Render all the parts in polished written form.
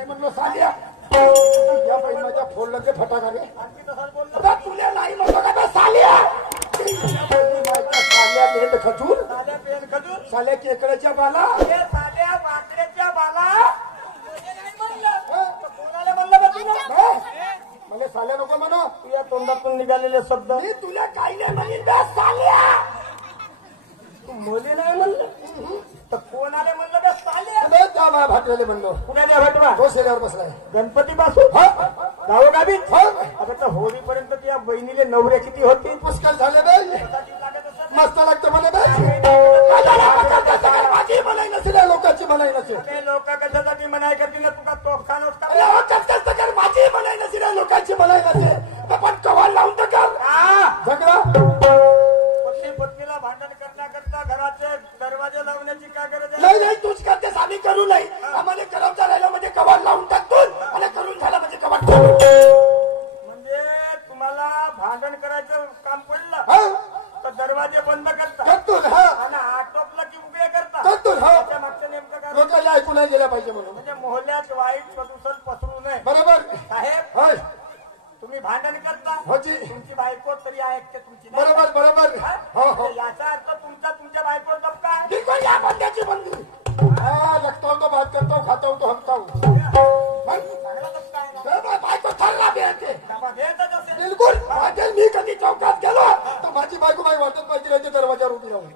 नाही म्हणलो साल्या या बाई माझ्या फोडलं ते फटाका रे तुला नाही म्हणलो का साल्या साल्या पेंड खजूर साल्या केकड्याच्या बाला साल्या माकड्याच्या बाला कोणाला म्हणलं बा तुला मला साल्या नको म्हणो तुझ्या तोंडातून निघालेले शब्द मी तुला काही नाही म्हणेन बे साल्या तू मुली नाही म्हणलं तर कोणाला म्हणलं बे साल्या अबे त्या मा भाटले म्हणलो कुणाला भटवा तो शेल्यावर बसलाय गणपती पासून गावोगावी आता तर होळीपर्यंत त्या बहिणीले नवरे किती होते पुष्कळ झाले बे मस्त लागतं मला माझी मनाई नसेल लोकांची मनाई नसेल लोक कशासाठी मनाई करतील ना तुका तोफ खानोस का माझी मनाई नसेल लोकांची मनाई नसेल पण कवाल लावून टाकाल झगडा पत्नी पत्नीला भांडण करण्याकरता घराचे दरवाजे लावण्याची काय गरज आहे नाही तूच करतेस आम्ही करू नाही आम्हाला करवता राहिलं म्हणजे कवाल लावून टाकतो आणि करून झालं म्हणजे कवाल म्हणजे तुम्हाला भांडण करायचं काम पडलं तर दरवाजे बंद करता आणि आटोपलं की उभे करता त्याच्या मागचं नेमकं काय लोकांना ऐकू नाही गेल्या पाहिजे म्हणून म्हणजे मोहल्ल्यात वाईट प्रदूषण पसरू नये बरोबर साहेब तुम्ही भांडण करता तुमची बायको तरी ऐकते तुमची बरोबर बरोबर याचा अर्थ तुमच्या बायको दबका बिलकुल या बंद्याची बंदी लगता हूं तो बात करता हूं खाता हूं तो हंसता हूं बायको थरला बेते बिलकुल मी कधी चौकात गेलो तर माझी बायको माझी वाटत पाहिजे राहते दरवाजावर उभी राहून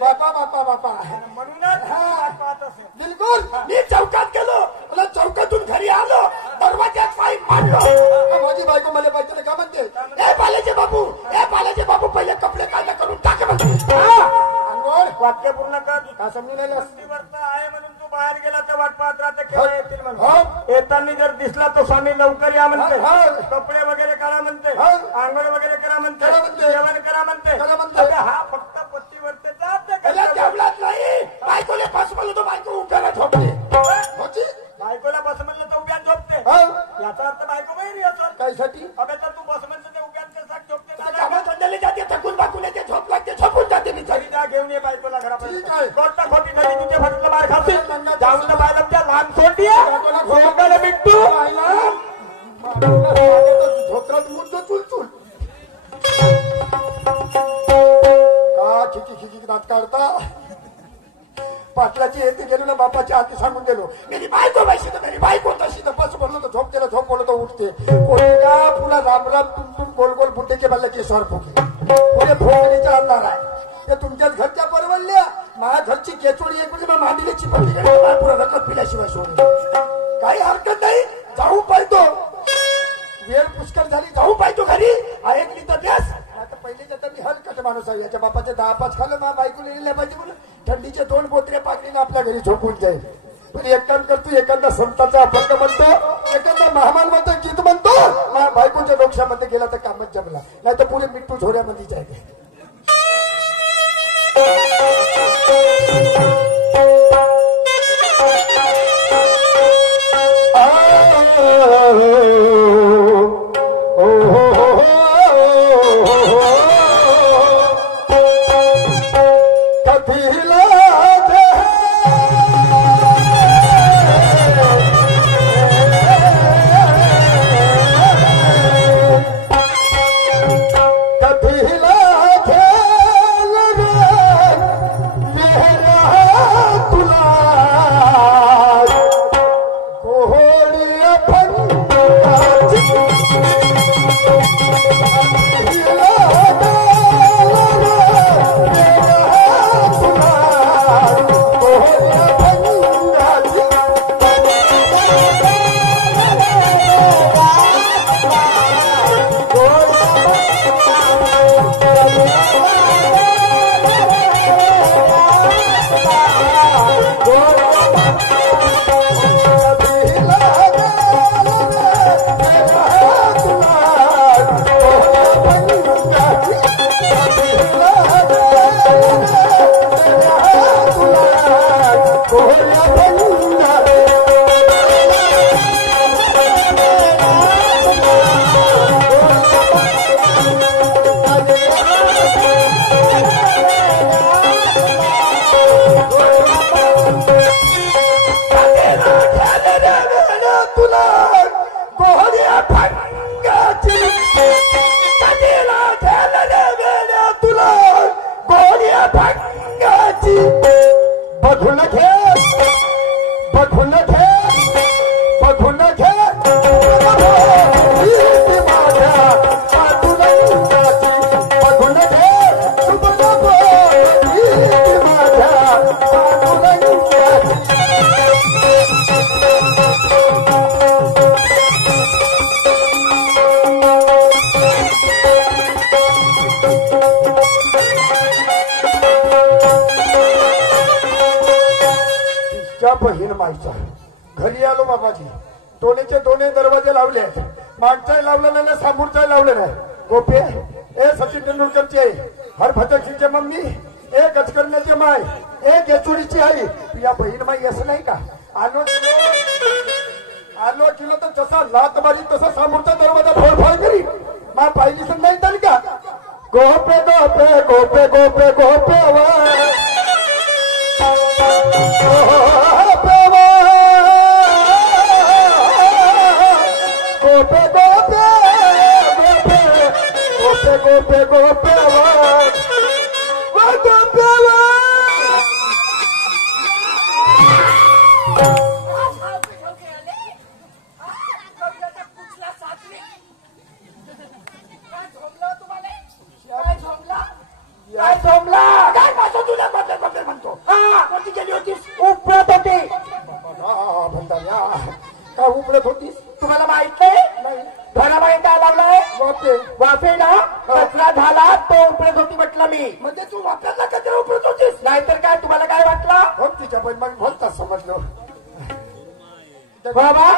बापा बापा बापा म्हणूनच बिलकुल मी चौकात गेलो मला चौकातून घरी आलो दरवाज्यात पाय मांडलो माझी बायको मला पाहिजे का म्हणते ए बालाजी बाबू पहिले कपडे काढा करून टाक म्हणते वाक्य पूर्ण कर का समजून आलं आहे म्हणून तू बाहेर गेला तर वाट पाहत राहते केव्हा येतील म्हणून येताना जर दिसला तर स्वामी लवकर या म्हणते कपडे वगैरे करा म्हणते आंघोळ वगैरे करा म्हणते जेवण करा म्हणते हा फक्त पत्तीवरतेचा जेवलाच नाही बायकोले बस म्हणलं तो बायको उभ्याला झोपते बायकोला बस म्हणलं तर उभ्यात झोपते याचा अर्थ बायको बैरी असत काहीसाठी अबे तर तू बस म्हणलं तर उभ्यात झोपते धंद्याला जाते थकून बाकून येते झोप लागते झोपून जाते मी घरी जा घेऊन ये बायकोला घरापर्यंत खोटा खोटी घरी तुझ्या फटलं बाहेर खाते जाऊन तर बायला त्या लहान सोडली झोपायला मिट्टू झोपरात मुद्दो चुलचुल का खिची दात काढता पाटलाची येते गेलो ना बापाच्या हाती सांगून गेलो मेरी बायको बायशी तर मेरी बायको तशी तर बस बोललो तर झोप गेलं झोप बोललो तर उठते कोणी का पुन्हा राम राम तुम गोल गोल फुटे के मला केसवर फुके पुढे भोगणीचा अंधार आहे ते तुमच्याच घरच्या परवडल्या माझ्या घरची केचोडी एक म्हणजे मांडीला चिपडली पुरा रकत पिल्याशिवाय सोडून काही हरकत नाही जाऊ पाहितो वेळ पुष्कळ झाली जाऊ पाहितो घरी ऐकली तर द्यास आता पहिलेच आता मी हलकट माणूस आहे याच्या बापाचे 10-5 खाल्लं मा बायको लिहिल्या पाहिजे म्हणून थंडीचे 2 बोत्रे पाकडीने आपल्या घरी झोपून जाईल पण एक काम करतो एखादा संताचा अभंग म्हणतो एखादा महामान म्हणतो गीत म्हणतो मा बायकोच्या डोक्यामध्ये गेला तर कामच जमला नाही तर पुढे मिट्टू झोड्यामध्ये जायचे कभी लाज भंगाची बघून घे बघून घे बघून घे माझ्या पांडुरंगाची बघून घे माझ्या पांडुरंगाची बहीण माईचा घरी आलो बाबाजी दोन्हीचे दोन्ही दरवाजे लावले मागचाही लावलेलं नाही समोरचाही लावलेलं नाही गोपे ए सचिन तेंडुलकरची आई Harbhajan सिंगची mummy A गजकरण्याची my A गेचुरीची आई या बहीण माई असं नाही का आलो किलो तर जसा लात मारी तसा समोरचा दरवाजा फोडफोड करी मा पाय दिसत नाही तर का गोपे गोपे गोपे गोपे गोपे गोपे गोपे गोपे गोपे गोपे म्हणतो कोणती गेली होतीस उपळत होती का उपळत होतीस तुम्हाला माहित नाही घराबाहेर काय लावलाय वाफे वाफे ना कचरा झाला तो उपळत होती म्हटलं मी म्हणजे तू वाफ्यातला कचरा उपळत होतीस नाहीतर काय तुम्हाला काय वाटलं हो तिच्या पण मग बोलताच समजलो बाबा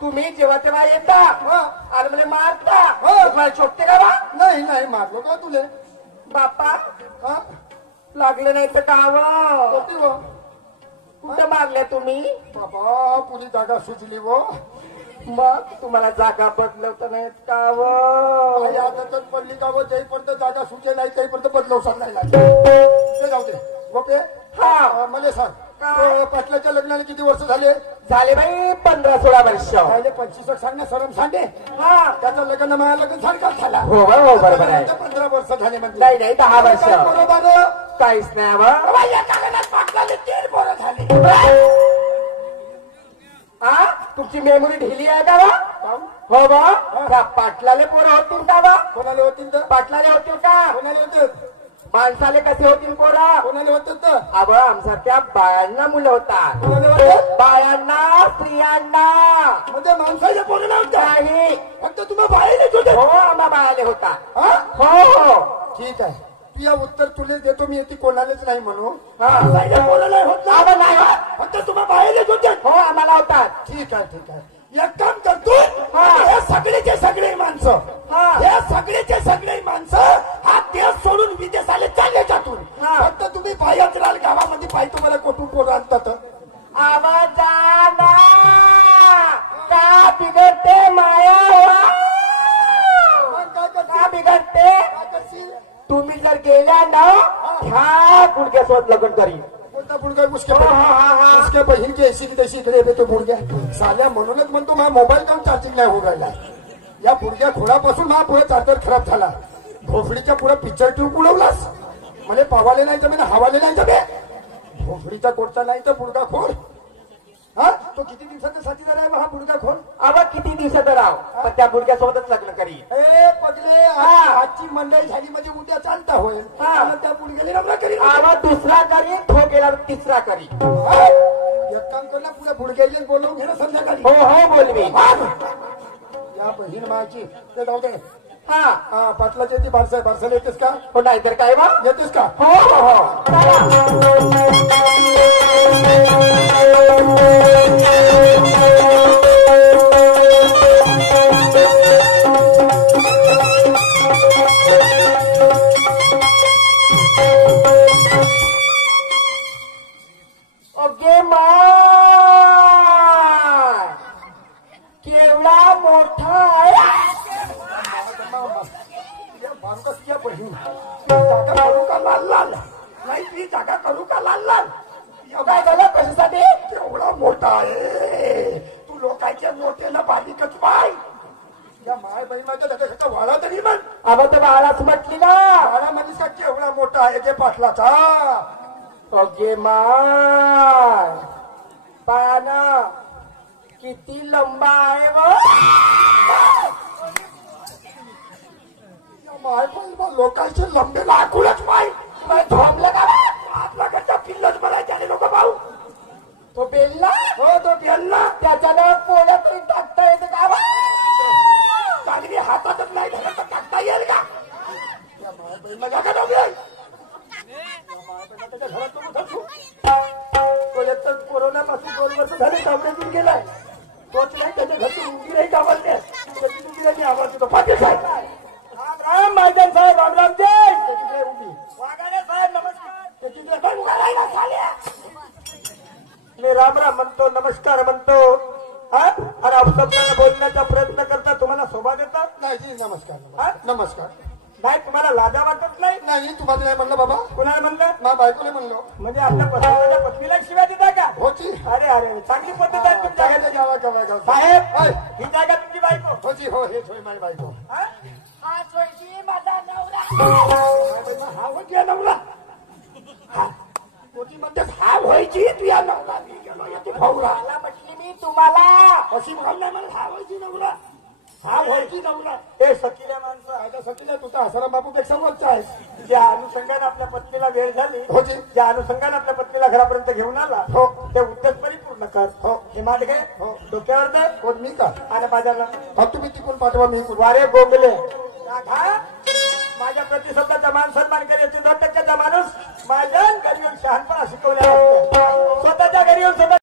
तुम्ही जेव्हा तेव्हा येता आणि म्हणजे मारता तुम्हाला शोधते का बा नाही नाही मारलो का तुले बापा लागलं नाही तर काव कुठं मारल्या तुम्ही बाबा पुरी जागा सुचली वो मग तुम्हाला जागा बदलवता नाहीत काव आदतच पडली का व जेपर्यंत जागा सुचे नाही तेपर्यंत बदलवता नाही लागले जाऊ दे गोपे हा मला सांग पाटलाच्या लग्नाला किती वर्ष झाले झाले बाई 15-16 वर्ष झाले 25 सांगण्या सरम सांगे हा त्याचं लग्न माझ्या लग्न सारखाच झाला हो हो बरोबर आहे 15 वर्ष झाले म्हणजे नाही नाही 10 वर्ष बरोबर काहीच नाही पाटलाले 3 पोरं झाले हा तुमची मेमोरी ढिली आहे का हो बा पाटलाले पोरं होतील का बा कोणाला होतील तर पाटलाले होतील का कोणाला होतील माणसाले कसे होतील पोरा कोणाला होत अब आमसारख्या बायांना मुलं होतात बायांना स्त्रियांना म्हणजे माणसाच्या पोराला नाही फक्त तुम्हाला बाहेर होते हो आम्हा बायाले होता हो ठीक आहे तुझ्या उत्तर तुले देतो मी ती कोणालाच नाही म्हणू कोणाला होत नाही फक्त तुम्हाला बाहेरच होते हो आम्हाला होतात ठीक आहे ठीक आहे एक काम करतो हे सगळेचे सगळे माणसं हे सगळेचे सगळे माणसं हा देश सोडून विदेशाला चालले जातून फक्त तुम्ही बाहेरच राहाल गावामध्ये पाय तुम्हाला कुठून पोरं आणतात आवाज का बिघडते माया का बिघडते तुम्ही जर गेल्या ना ह्या गुडघ्यासोबत लग्न करी कोणता बुडगा उसके बहीणची ऐशी की तशी इकडे येतो बुडग्या साल्या म्हणूनच म्हणतो माझा मोबाईल जाऊन चार्जिंग नाही होऊ राहिला या बुडग्या खोडापासून माझा पुढे चार्जर खराब झाला भोसडीच्या पुढे पिक्चर ट्यूब उडवलास मला पावाले नाही जमे हवाले नाही जमे भोसडीचा कोटचा नाही तर बुडगा खोड हा तो किती दिवसाचा साथीदार आहे हा बुडगा खोड आवा किती दिवसाचा राव पण त्या बुडग्यासोबतच लग्न करी ए पगले आजची मंडळी झाली म्हणजे उद्या चालता होईल त्या बुडग्याने लग्न करी आवा दुसरा करी तो गेला तिसरा करी एक काम कर ना पुढे बुडग्याला बोलवून घे ना संध्याकाळी हो हो बोल मी या बहीण माची ते जाऊ दे हा पाटलाची ती बारसाला येतेस का हो नाही तर काय बा येतेस का हो हो ओके मा केवढा मोठा आहे जागा करू का लाल लाल नाही ती जागा करू का लाल लाल काय झालं कशासाठी एवढा मोठा आहे तू लोकांच्या मोठ्याला बालिकच पाय या माय बहीण माझ्या त्याच्याकडे वाळा तरी म्हण. अगं तर बाळाच म्हटली ना. वाळा म्हणजे का केवढा मोठा आहे ते पाटलाचा. ओके माय पाना किती लंबा आहे व. या माय बहीण लोकांचे लंबे लाकूडच माय थांबलं का आपला घरचा किल्लच बनायचे आले लोक भाऊ. तो बेलला. हो तो त्यांना त्याच्यानं पोळ्या तरी टाकता येते का बा? चांगली हातातच नाही झालं तर टाकता येईल का. या माय बहीणला जागा नव्हे. कोरोनापासून 2 वर्ष झाले काँग्रेसून गेलाय. तोच नाही त्याच्या घरची मुलगी नाही कामालते. त्याची मुलगी आवाज देतो पाटील साहेब. राम राम महाजन साहेब. राम राम जय. त्याची जय उभी. वाघाडे साहेब नमस्कार. त्याची जय पण उभा राहिला साल्या. मी राम राम म्हणतो नमस्कार म्हणतो. हा आणि अपशब्दाने बोलण्याचा प्रयत्न करता तुम्हाला शोभा देतात. नाही जी नमस्कार हा? नमस्कार. नाही तुम्हाला लाजा वाटत नाही. नाही तुम्हाला नाही म्हणलं बाबा. कुणाला म्हणलं. मा बायकोले म्हणलो. म्हणजे आपल्या पत्नीला शिवाय देता का. होची अरे अरे चांगली पद्धत आहे तुमच्या. जावा जावा जावा साहेब होय. ही जागा तुमची बायको. होची हो हेच होय माझी बायको. हा? हा सोयशी माझा नवरा. माय बहीण हा होती या नवला. होती म्हणते हा व्हायची तू या नवला. मी गेलो याची भाऊला. मला म्हटली मी तुम्हाला. अशी भाऊ नाही म्हणत हा व्हायची नवला. हा व्हायची नवला. हे सकिल्या माणसं आता सतीला तुझा आसाराम बापूपेक्षा वरचा आहेस. ज्या अनुषंगाने आपल्या पत्नीला वेळ झाली. होती. ज्या अनुषंगाने आपल्या पत्नीला घरापर्यंत घेऊन आला. हो. ते उद्देश परिपूर्ण कर. हो. हे माठ घे. हो. डोक्यावर दे. कोण मी का आणि बाजारला हा तुम्ही तिकून पाठवा मी इकडून. वारे गोगले. राधा, माझ्या प्रतिशब्दाचा मान सन्मान करायचे 2% माणूस माझ्या घरी येऊन शहाणपणा शिकवल्या. स्वतःच्या घरी येऊन